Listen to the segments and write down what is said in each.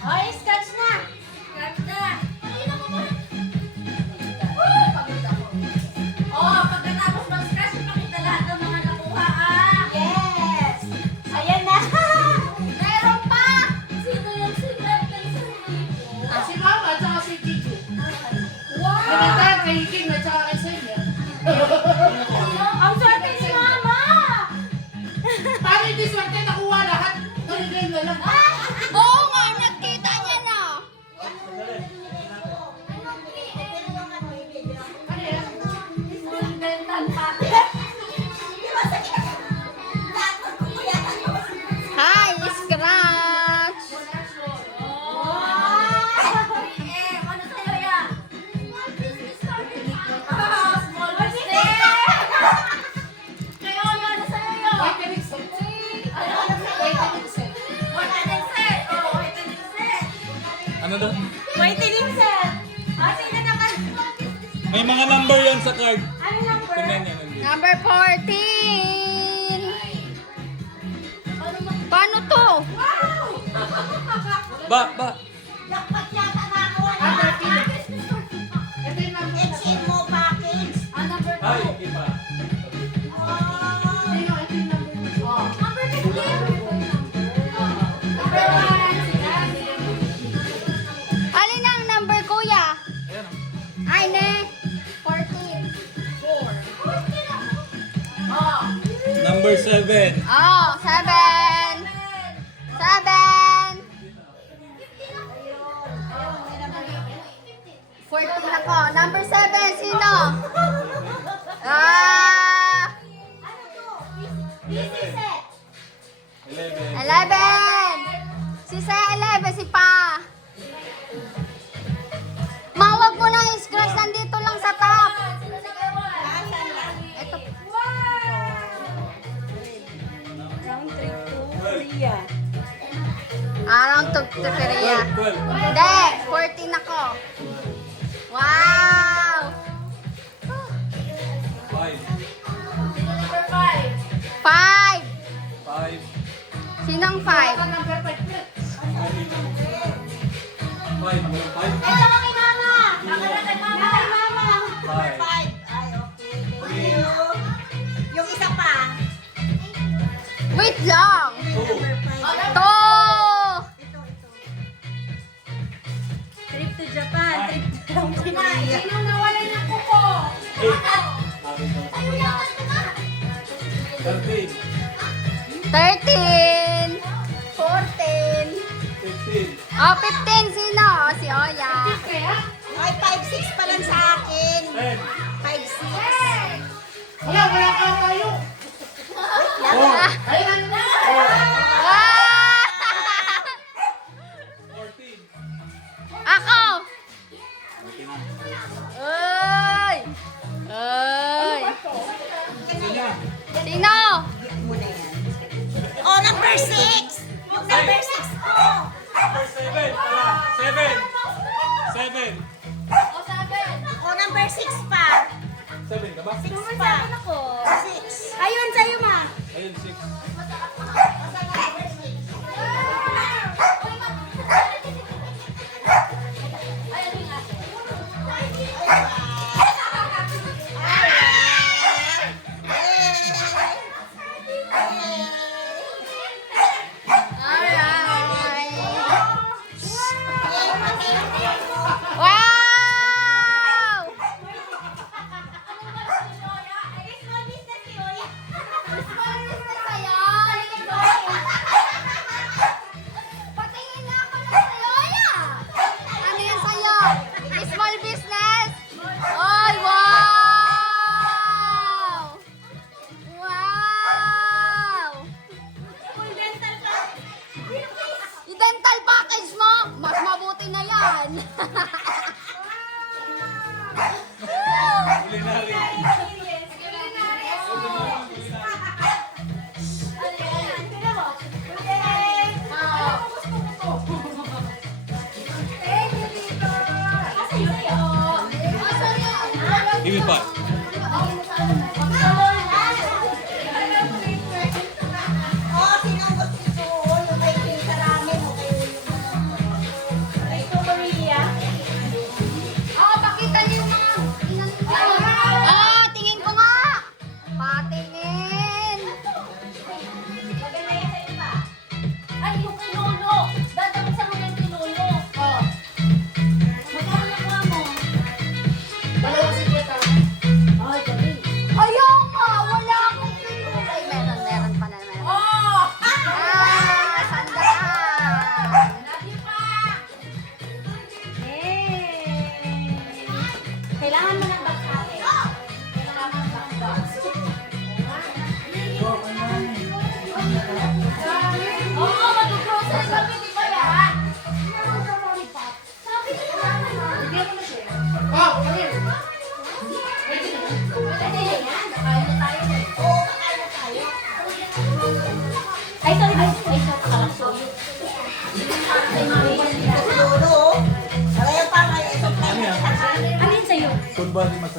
Ay, scratch na. Scratch na. Oh, pagkatapos mag-scratch, ipakita lahat ng mga nakuha, ah. Yes. Ayan na. Meron pa. Sino yung secret pencil dito? Si Mama at saka si Gigi. Wow. Nakita kay King at saka kay Celia. Ang swerte ni Mama. Paano hindi swerte nakuha lahat? Tuloy na lang. Oo nga, nakita niya na. Ano yan? Mental pati. Hi, scratch! Ano sa'yo yan? Small mistake. Kayo, ano sa'yo yun? Whitening set. Whitening set. Whitening set. Oh, whitening set. Ano daw? Whitening set. Ah, sino na ka? May mga number yan sa card. Ano number? Tingnan niya nandito. Number 14! Paano to? Wow! Ba. Dapat yata nakakuha na. Ah, 13. Ito yung number na. mo package. Ah, number 2. Ay, iba. Ito yung number na. Oh. Number 15. Number 1. Alin ang number, kuya? Ayan o. Ay, ne. 14. Oh. Number 7. Oh, 7. 7. 14 ako. Number 7, sino? Ah! Ano to? Busy set. 11. 11. Si Sa 11, si Pa. Mawag mo na scratch, nandito lang sa top. Ito. Arang tugtuperia. 12. Hindi, 14 ako. Wow! 5. Number 5. 5. 5. Sinong 5? Number 5 ulit. 5. Ito ka kay Mama. Baka na kay Mama. Kay Mama. 5. Ay, okay. Yung isa pa. Wait lang. 2. To! Trip to Japan. Trip to Korea. Sino nawala ng kuko? 8. Ayaw yakas ka na. 13. 13. 14. 15. Oh, 15. Sino? Si Oya. Kaya? Ay, 5-6 pa lang sa akin. 10. 5-6. Wala ka tayo. Ah! Ayun na. Ah! 14. Ako! Okay na. Ay! Ay! Sige na. Sino? Oh, number 6. Yung number 6 ko. Number 7. 7. 7. Oh, 7. Oh, number 6 pa. 7 ka ba? 6 pa. Ako. 6. Ayun, sa'yo, Ma. Ayun, 6. Wow! Patingin na ako ng sayoya! Ano yung sayo? Small business? Ay, wow! Wow! I-dental package mo! Mas mabuti na yan! Culinary. Give me 5.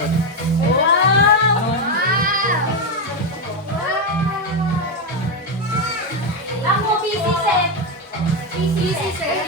Ako, busy set. Busy set.